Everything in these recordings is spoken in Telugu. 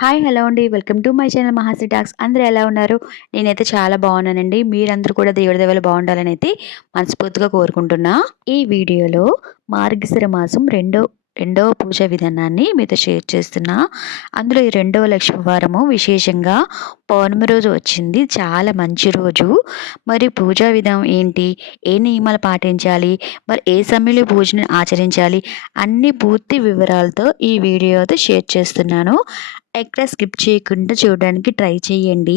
హాయ్! హలో అండి. Welcome to my channel Mahasri talks. అందరూ ఎలా ఉన్నారు? నేనైతే చాలా బాగున్నానండి. మీరందరూ కూడా దేవుడి దయ వల్ల బాగుండాలనైతే మనస్ఫూర్తిగా కోరుకుంటున్నా. ఈ వీడియోలో మార్గశిర మాసం రెండవ పూజా విధానాన్ని మీతో షేర్ చేస్తున్నా. అందులో ఈ రెండవ లక్ష్మీ వారము విశేషంగా పౌర్ణమి రోజు వచ్చింది. చాలా మంచి రోజు. మరి పూజా విధానం ఏంటి? ఏ నియమాలు పాటించాలి? మరి ఏ సమయంలో పూజను ఆచరించాలి? అన్ని పూర్తి వివరాలతో ఈ వీడియోతో షేర్ చేస్తున్నాను. ఎక్కడ స్కిప్ చేయకుండా చూడడానికి ట్రై చేయండి.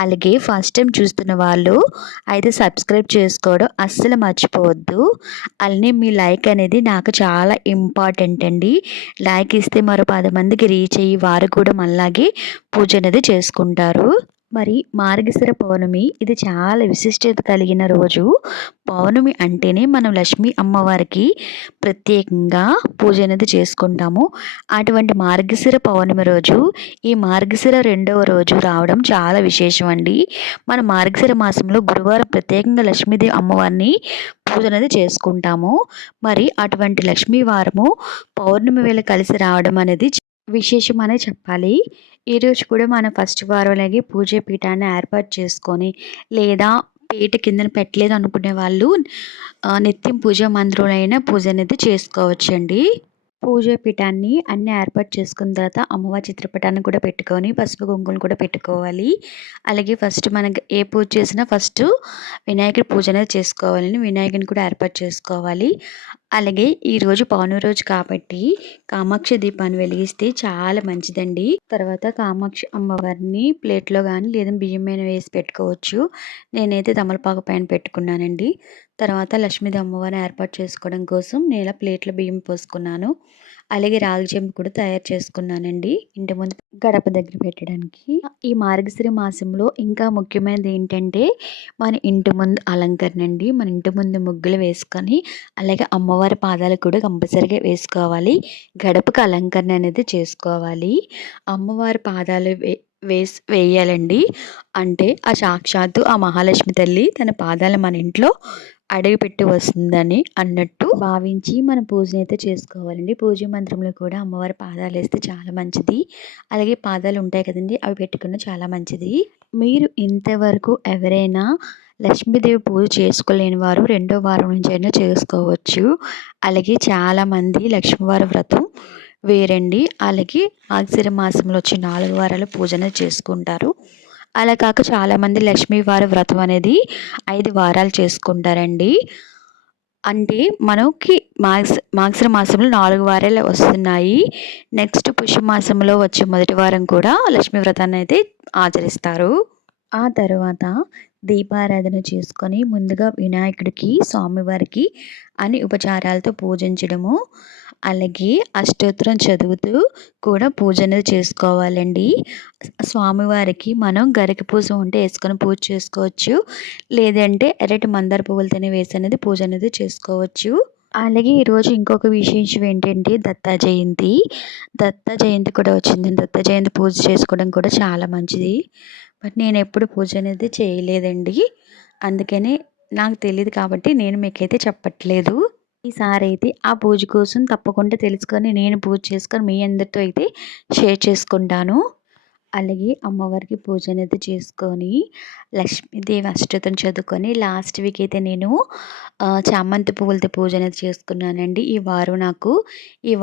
అలాగే ఫస్ట్ టైం చూస్తున్న వాళ్ళు అయితే సబ్స్క్రైబ్ చేసుకోవడం అస్సలు మర్చిపోవద్దు. అలానే మీ లైక్ అనేది నాకు చాలా ఇంపార్టెంట్ అండి. లైక్ ఇస్తే మరో 10 మందికి రీచ్ అయ్యి వారు కూడా మనలాగే పూజ అనేది చేసుకుంటారు. మరి మార్గశిర పౌర్ణమి ఇది చాలా విశిష్టత కలిగిన రోజు. పౌర్ణమి అంటేనే మనం లక్ష్మీ అమ్మవారికి ప్రత్యేకంగా పూజ అనేది చేసుకుంటాము. అటువంటి మార్గశిర పౌర్ణమి రోజు ఈ మార్గశిర రెండవ రోజు రావడం చాలా విశేషం అండి. మన మార్గశిర మాసంలో గురువారం ప్రత్యేకంగా లక్ష్మీదేవి అమ్మవారిని పూజ అనేది చేసుకుంటాము. మరి అటువంటి లక్ష్మీ వారము పౌర్ణమి వేళ కలిసి రావడం అనేది విశేషం అనే చెప్పాలి. ఈరోజు కూడా మన ఫస్ట్ వారంలాగే పూజ పీఠాన్ని ఏర్పాటు చేసుకొని లేదా పీట కిందన పెట్టలేదు అనుకునే వాళ్ళు నిత్యం పూజా మందిరంలో అయినా పూజ అనేది చేసుకోవచ్చండి. పూజ పీఠాన్ని అన్నీ ఏర్పాటు చేసుకున్న తర్వాత అమ్మవారి చిత్రపటాన్ని కూడా పెట్టుకొని పసుపు కుంకుమలు కూడా పెట్టుకోవాలి. అలాగే ఫస్ట్ మనకి ఏ పూజ చేసినా ఫస్ట్ వినాయకుడి పూజ అనేది చేసుకోవాలని వినాయకుడిని కూడా ఏర్పాటు చేసుకోవాలి. అలాగే ఈరోజు పౌర్ణమి రోజు కాబట్టి కామాక్షి దీపాన్ని వెలిగిస్తే చాలా మంచిదండి. తర్వాత కామాక్షి అమ్మవారిని ప్లేట్లో కానీ లేదా బియ్యం మీద వేసి పెట్టుకోవచ్చు. నేనైతే తమలపాకు పైన పెట్టుకున్నానండి. తర్వాత లక్ష్మీదేవి అమ్మవారిని ఏర్పాటు చేసుకోవడం కోసం నేను ఇలా ప్లేట్లో బియ్యం పోసుకున్నాను. అలాగే రాగి చెంబు కూడా తయారు చేసుకున్నానండి ఇంటి ముందు గడప దగ్గర పెట్టడానికి. ఈ మార్గశిర మాసంలో ఇంకా ముఖ్యమైనది ఏంటంటే మన ఇంటి ముందు అలంకరణ అండి. మన ఇంటి ముందు ముగ్గులు వేసుకొని అలాగే అమ్మవారి పాదాలు కూడా కంపల్సరీగా వేసుకోవాలి. గడపకు అలంకరణ అనేది చేసుకోవాలి. అమ్మవారి పాదాలు వేయాలండి. అంటే ఆ సాక్షాత్తు ఆ మహాలక్ష్మి తల్లి తన పాదాలు మన ఇంట్లో అడుగుపెట్టి వస్తుందని అన్నట్టు భావించి మన పూజను అయితే చేసుకోవాలండి. పూజ మంత్రంలో కూడా అమ్మవారి పాదాలు వేస్తే చాలా మంచిది. అలాగే పాదాలు ఉంటాయి కదండి, అవి పెట్టుకున్న చాలా మంచిది. మీరు ఇంతవరకు ఎవరైనా లక్ష్మీదేవి పూజ చేసుకోలేని వారు రెండో వారం నుంచి అయినా చేసుకోవచ్చు. అలాగే చాలామంది లక్ష్మీవారి వ్రతం వేరండి. అలాగే మార్గశిర మాసంలో వచ్చి 4 వారాలు పూజన చేసుకుంటారు. అలా కాక చాలామంది లక్ష్మీవారి వ్రతం అనేది 5 వారాలు చేసుకుంటారండి. అంటే మనకి మార్గశిర మాసంలో 4 వారాలు వస్తున్నాయి. నెక్స్ట్ పుష్యమాసంలో వచ్చే మొదటి వారం కూడా లక్ష్మీ వ్రతాన్ని అయితే ఆచరిస్తారు. ఆ తర్వాత దీపారాధన చేసుకొని ముందుగా వినాయకుడికి స్వామివారికి అన్ని ఉపచారాలతో పూజించడము. అలాగే అష్టోత్తరం చదువుతూ కూడా పూజ అనేది చేసుకోవాలండి. స్వామివారికి మనం గరిక పూస ఉంటే వేసుకొని పూజ చేసుకోవచ్చు. లేదంటే ఎర్రటి మందార పువ్వులతోనే వేసి అనేది పూజ అనేది చేసుకోవచ్చు. అలాగే ఈరోజు ఇంకొక విశేషం ఏంటంటే దత్త జయంతి. దత్త జయంతి కూడా వచ్చింది. దత్త జయంతి పూజ చేసుకోవడం కూడా చాలా మంచిది. బట్ నేను ఎప్పుడు పూజ అనేది చేయలేదండి. అందుకని నాకు తెలియదు కాబట్టి నేను మీకైతే చెప్పట్లేదు. ఈసారి అయితే ఆ పూజ కోసం తప్పకుండా తెలుసుకొని నేను పూజ చేసుకొని మీ అందరితో అయితే షేర్ చేసుకుంటాను. అలాగే అమ్మవారికి పూజ అనేది చేసుకొని లక్ష్మీదేవి అష్టోత్తరం చదువుకొని లాస్ట్ వీక్ అయితే నేను చామంతి పువ్వులతో పూజ అనేది చేసుకున్నానండి. ఈ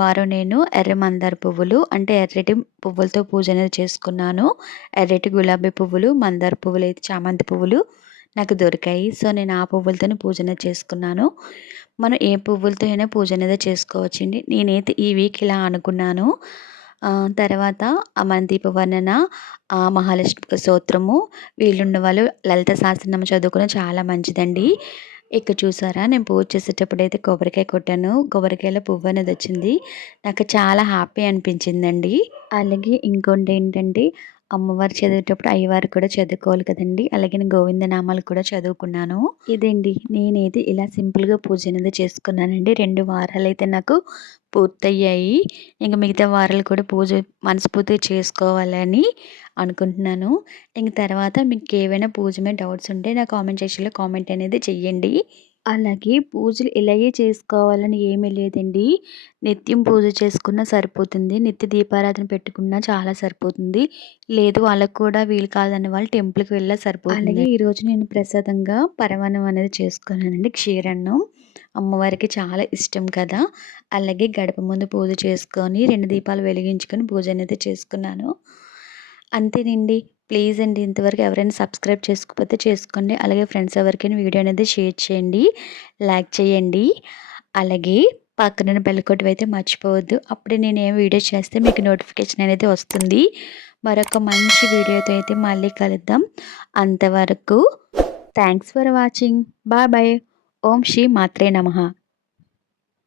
వారం నేను ఎర్ర మందార పువ్వులు అంటే ఎర్రటి పువ్వులతో పూజ అనేది చేసుకున్నాను. ఎర్రటి గులాబీ పువ్వులు, మందార పువ్వులు అయితే చామంతి పువ్వులు నాకు దొరికాయి. సో నేను ఆ పువ్వులతోనే పూజ అనేది చేసుకున్నాను. మనం ఏ పువ్వులతో అయినా పూజ అనేది చేసుకోవచ్చండి. నేనైతే ఈ వీక్ ఇలా అనుకున్నాను. తర్వాత అమరదీప వర్ణన, మహాలక్ష్మి స్తోత్రము వీలున్న వాళ్ళు లలిత సహస్రనామం చదువుకోవడం చాలా మంచిదండి. ఇక్కడ చూసారా నేను పూజ చేసేటప్పుడైతే కొబ్బరికాయ కొట్టాను. కొబ్బరికాయలో పువ్వు అనేది వచ్చింది. నాకు చాలా హ్యాపీ అనిపించిందండి. అలాగే ఇంకోటి ఏంటంటే అమ్మవారు చదివేటప్పుడు అయ్యవారు కూడా చదువుకోవాలి కదండి. అలాగే నేను గోవిందనామాలు కూడా చదువుకున్నాను. ఇదండి నేనైతే ఇలా సింపుల్గా పూజ అనేది చేసుకున్నానండి. 2 వారాలు అయితే నాకు పూర్తయ్యాయి. ఇంక మిగతా వారాలు కూడా పూజ మనస్ఫూర్తిగా చేసుకోవాలని అనుకుంటున్నాను. ఇంక తర్వాత మీకు ఏవైనా పూజ మీద డౌట్స్ ఉంటే నా కామెంట్ సెక్షన్లో కామెంట్ అనేది చెయ్యండి. అలాగే పూజలు ఇలాగే చేసుకోవాలని ఏమీ లేదండి. నిత్యం పూజ చేసుకున్నా సరిపోతుంది. నిత్య దీపారాధన పెట్టుకున్నా చాలా సరిపోతుంది. లేదు అలా కూడా వీలు కాదన్న వాళ్ళు టెంపుల్‌కి వెళ్ళినా సరిపోతుంది. అలాగే ఈరోజు నేను ప్రసాదంగా పరమాన్నం అనేది చేసుకున్నానండి. క్షీరన్నం. అమ్మవారికి చాలా ఇష్టం కదా! అలాగే గడప ముందు పూజ చేసుకొని 2 దీపాలు వెలిగించుకొని పూజ అనేది చేసుకున్నాను. అంతేనండి. ప్లీజ్ అండి ఇంతవరకు ఎవరైనా సబ్స్క్రైబ్ చేసుకోకపోతే చేసుకోండి. అలాగే ఫ్రెండ్స్ ఎవరికైనా వీడియో అనేది షేర్ చేయండి. లైక్ చేయండి. అలాగే పక్కనున్న బెల్ కొట్టడం మర్చిపోవద్దు. అప్పుడే నేను ఏ వీడియో చేస్తే మీకు నోటిఫికేషన్ అనేది వస్తుంది. మరొక మంచి వీడియోతో అయితే మళ్ళీ కలుద్దాం. అంతవరకు thanks for watching. Bye bye. ఓం శ్రీ మాత్రే నమః.